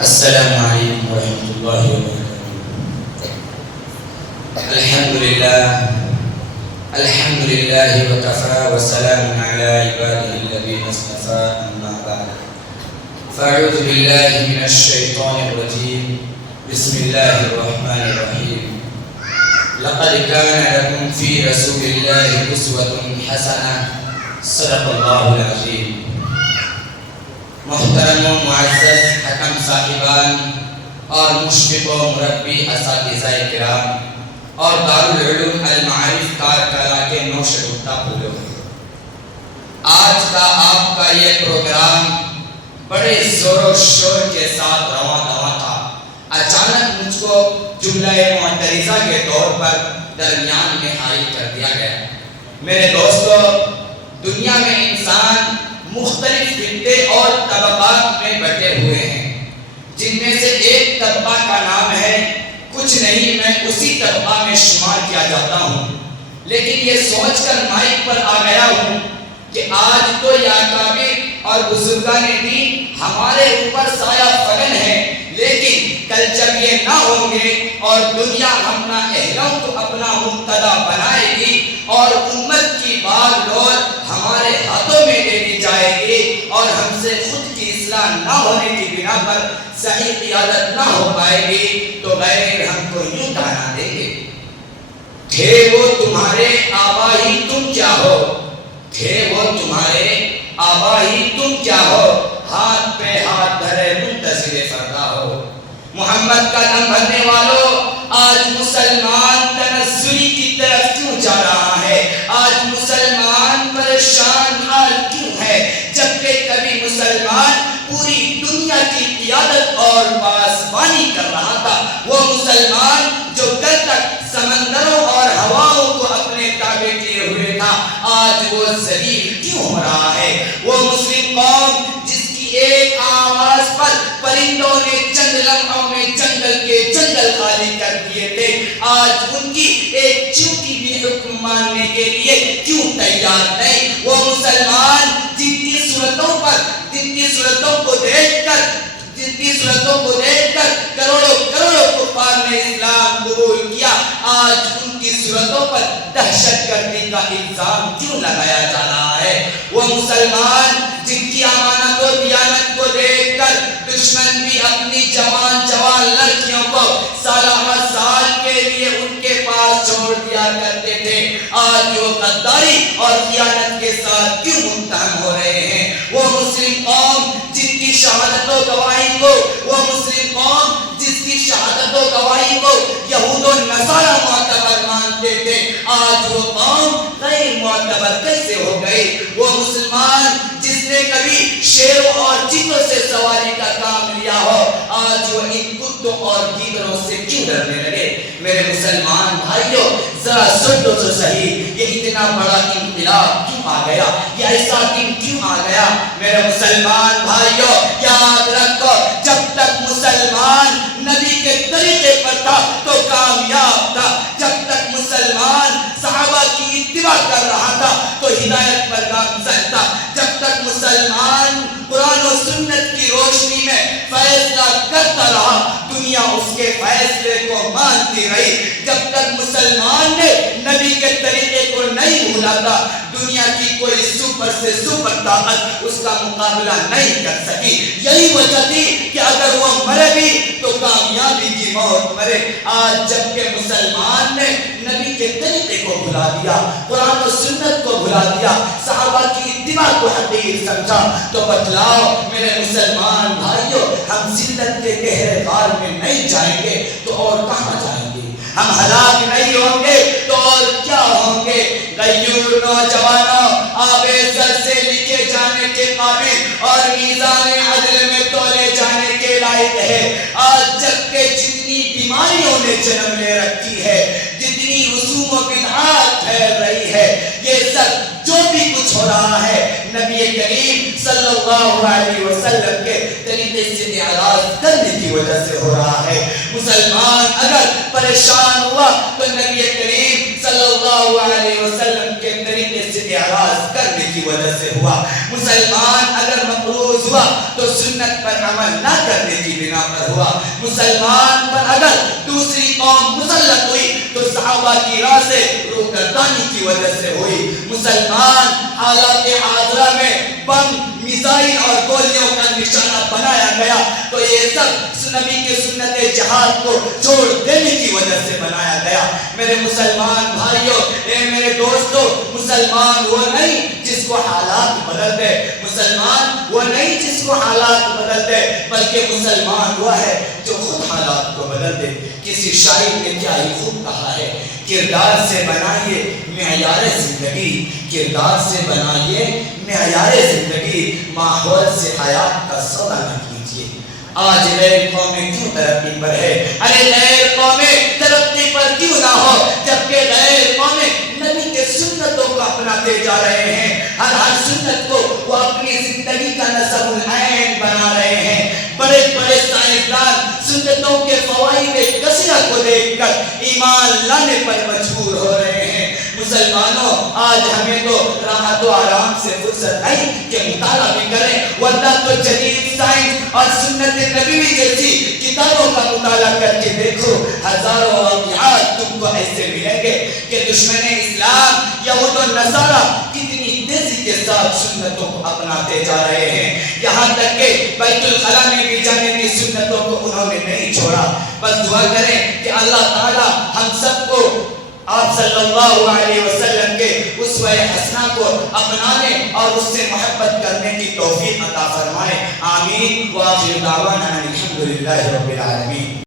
السلام علیکم ورحمۃ اللہ وبرکاتہ۔ الحمد للہ وکفی وسلام علی عبادہ الذین اصطفی، اما بعد فاعوذ باللہ من الشیطان الرجیم، بسم اللہ الرحمن الرحیم۔ لقد کان لکم فی رسول اللہ اسوۃ حسنہ، صدق اللہ العظیم۔ محترم و معزز حکم صاحبان اور مشفق و مربی اساتذہ کرام اور دارالعلوم المعارف کارکلا کے نوش گفتہ پھولوں، آج کا آپ کا یہ پروگرام بڑے زور و شور کے ساتھ رواں تھا۔ اچانک مجھ کو جملہ معترضہ کے طور پر درمیان میں حائل کر دیا گیا۔ میرے دوستو، دنیا میں انسان مختلف خطے اور طبقات میں بٹے ہوئے ہیں، جن میں سے ایک طبقہ کا نام ہے کچھ نہیں، میں اسی طبقہ میں شمار کیا جاتا ہوں، لیکن یہ سوچ کر مائک پر آ گیا ہوں کہ آج تو یا اکابر اور بزرگان دین ہمارے اوپر سایہ فگن ہے، لیکن کل جب یہ نہ ہوں گے اور دنیا اپنا اہلوں کو اپنا مقتدا بنائے گی اور امت کی بار ڈور ہمارے ہاتھوں میں دے دی جائے گی اور ہم سے خود کی اصلاح نہ ہونے کی بنا پر صحیح قیادت نہ ہو پائے گی، تو غیر ہم کو یوں تانا دیں گے، تھے وہ تمہارے آبا ہی تم کیا ہو، تھے وہ تمہارے آبا ہی تم کیا ہو، ہاتھ پہ ہاتھ دھرے منتظر فردا ہو۔ محمد کا دم بھرنے والوں، آج مسلمان تنزلی کی طرف کیوں جا رہا ہے؟ آج مسلمان پریشان حال کیوں ہے؟ جبکہ کبھی مسلمان پوری دنیا کی قیادت اور پاسبانی کر رہا تھا، وہ مسلمان جو کل تک سمندروں اور ہواؤں کو اپنے تابع کیے ہوئے تھا، آج وہ ذلیل کیوں ہو رہا ہے؟ وہ مسلم قوم جس کی ایک آواز پر پرندوں نے چند لمحوں میں جنگل کے جنگل خالی کر دیے تھے، آج ان کی ایک چونٹی بھی حکم ماننے کے لیے کیوں تیار نہیں؟ وہ مسلمان جن کی صورتوں کو دیکھ کر کروڑوں کفار نے اسلام قبول کیا، آج ان کی صورتوں پر دہشت گردی کا الزام کیوں لگایا جا رہا ہے؟ وہ مسلمان جن کی امانت و دیانت کو دیکھ کر دشمن بھی اپنی جوان لڑکیوں کو سال کے لیے ان کے پاس چھوڑ دیا کرتے تھے، آج وہ غداری اور خیانت کے ساتھ کیوں متهم ہو رہے ہیں؟ وہ مسلم قوم جن کی شہادت و گواہی کو یہود و نصارہ معتبر مانتے تھے، آج وہ قوم غیر معتبر کیسے ہو گئی؟ وہ مسلمان جس نے کبھی شیروں اور چیتوں سے سواری کا کام لیا ہو، آج وہ ان کتوں اور گیدڑوں سے کیوں ڈرنے لگے؟ میرے مسلمان بھائیوں، ذرا سن لو تو صحیح، یہ اتنا بڑا انقلاب کیوں آ گیا؟ یہ ایسا دن کیوں آ گیا؟ میرے مسلمان بھائیوں، یاد رکھو، جب تک مسلمان نبی کے طریقے پر تھا تو کامیاب تھا، جب تک مسلمان صحابہ کی اتباع کر رہا تھا تو ہدایت پر گامزن تھا، جب تک مسلمان قرآن و سنت کی روشنی میں فیصلہ کرتا رہا دنیا اس کے فیصلے کو مانتی رہی، جب تک مسلمان نے نبی کے طریقے کو نہیں بھولا تھا دنیا کی کوئی سپر سے سپر طاقت اس کا مقابلہ نہیں کر سکی۔ یہی وجہ تھی کہ اگر وہ مرے بھی تو کامیابی کی موت مرے۔ آج جبکہ مسلمان نے نبی کے طریقے کو بھلا دیا، قرآن و سنت کو بھلا دیا، صحابہ کی اتباع کو حقیر سمجھا، تو بتلاؤ میرے مسلمان بھائیوں، ہم ذلت کے گہرے غار میں نہیں جائیں گے تو اور کہاں جائیں گے؟ ہم ہلاک نہیں ہوں گے تو اور کیا ہوں گے؟ غیور نوجوانوں، آب زر سے لکھے جانے کے قابل اور میزان عدل میں تولے جانے کے لائق ہے۔ آج جبکہ جتنی بیماریوں نے جنم لے رکھی ہے، جتنی رسوم و بدعات پھیل رہی ہے، یہ سب جو بھی کچھ ہو رہا ہے نبی کریم صلی اللہ علیہ وسلم کے طریقے سے اعراض کرنے کی وجہ سے ہو رہا ہے۔ مسلمان اگر پریشان ہوا تو نبی کریم صلی اللہ علیہ وسلم کے طریقے سے اعراض کرنے کی کی وجہ سے ہوا. مسلمان اگر مقروض ہوا تو سنت پر عمل نہ کرنے کی بنا پر ہوا. مسلمان پر اگر دوسری قوم مسلط ہوئی تو صحابہ کی راہ سے روگردانی کی وجہ سے ہوئی. مسلمان حالات حاضرہ میں بم، میزائل اور گولیوں کا نشانہ بنایا گیا تو یہ سب نبی کے سنت جہاد کو چھوڑ دینے کی وجہ سے بنایا گیا. میرے مسلمان بھائیوں، اے میرے دوستوں، مسلمان وہ نہیں جس کو حالات بدل دے، مسلمان وہ نہیں جس کو حالات بدل دے، بلکہ مسلمان وہ ہے جو خود حالات کو بدل دے. کسی شاعر نے کیا ہی خوب کہا ہے، کردار سے بنائیے معیار زندگی، کردار سے بنائیے معیار زندگی، ماحول سے حیات کا سودا نہ کیجیے. آج غیر قومیں کیوں ترقی پر ہے؟ ارے غیر قومیں ترقی پر کیوں نہ ہو جبکہ غیر قومیں نبی کے سنتوں کو اپناتے جا رہے ہیں. ہر سنت کو وہ اپنی زندگی کا نصب العین بنا رہے ہیں. بڑے بڑے سائنسدان سنتوں کے فوائد کثیرہ کو دیکھ کر ایمان لانے پر مجبور ہو رہے ہیں. مسلمانوں، آج ہمیں تو راحت و آرام سے فرصت نہیں کہ مطالعہ بھی کریں، ورنہ تو جدید سائنس اور سنت نبوی جیسی کتابوں کا مطالعہ کر کے دیکھو، ہزاروں واقعات تم کو ایسے ملیں گے کہ دشمن اسلام یہود و نصارہ کتنی تیزی کے ساتھ سنتوں کو اپناتے جا رہے ہیں. یہاں تک کہ بیت الخلا میں بھی جانے کی سنتوں کو انہوں نے نہیں چھوڑا. بس دعا کریں کہ اللہ تعالی ہم سب کو آپ صلی اللہ علیہ وسلم کے اسوہ حسنہ کو اپنانے اور اس سے محبت کرنے کی توفیق عطا فرمائے. آمین. وآخر دعوانا الحمدللہ رب العالمین.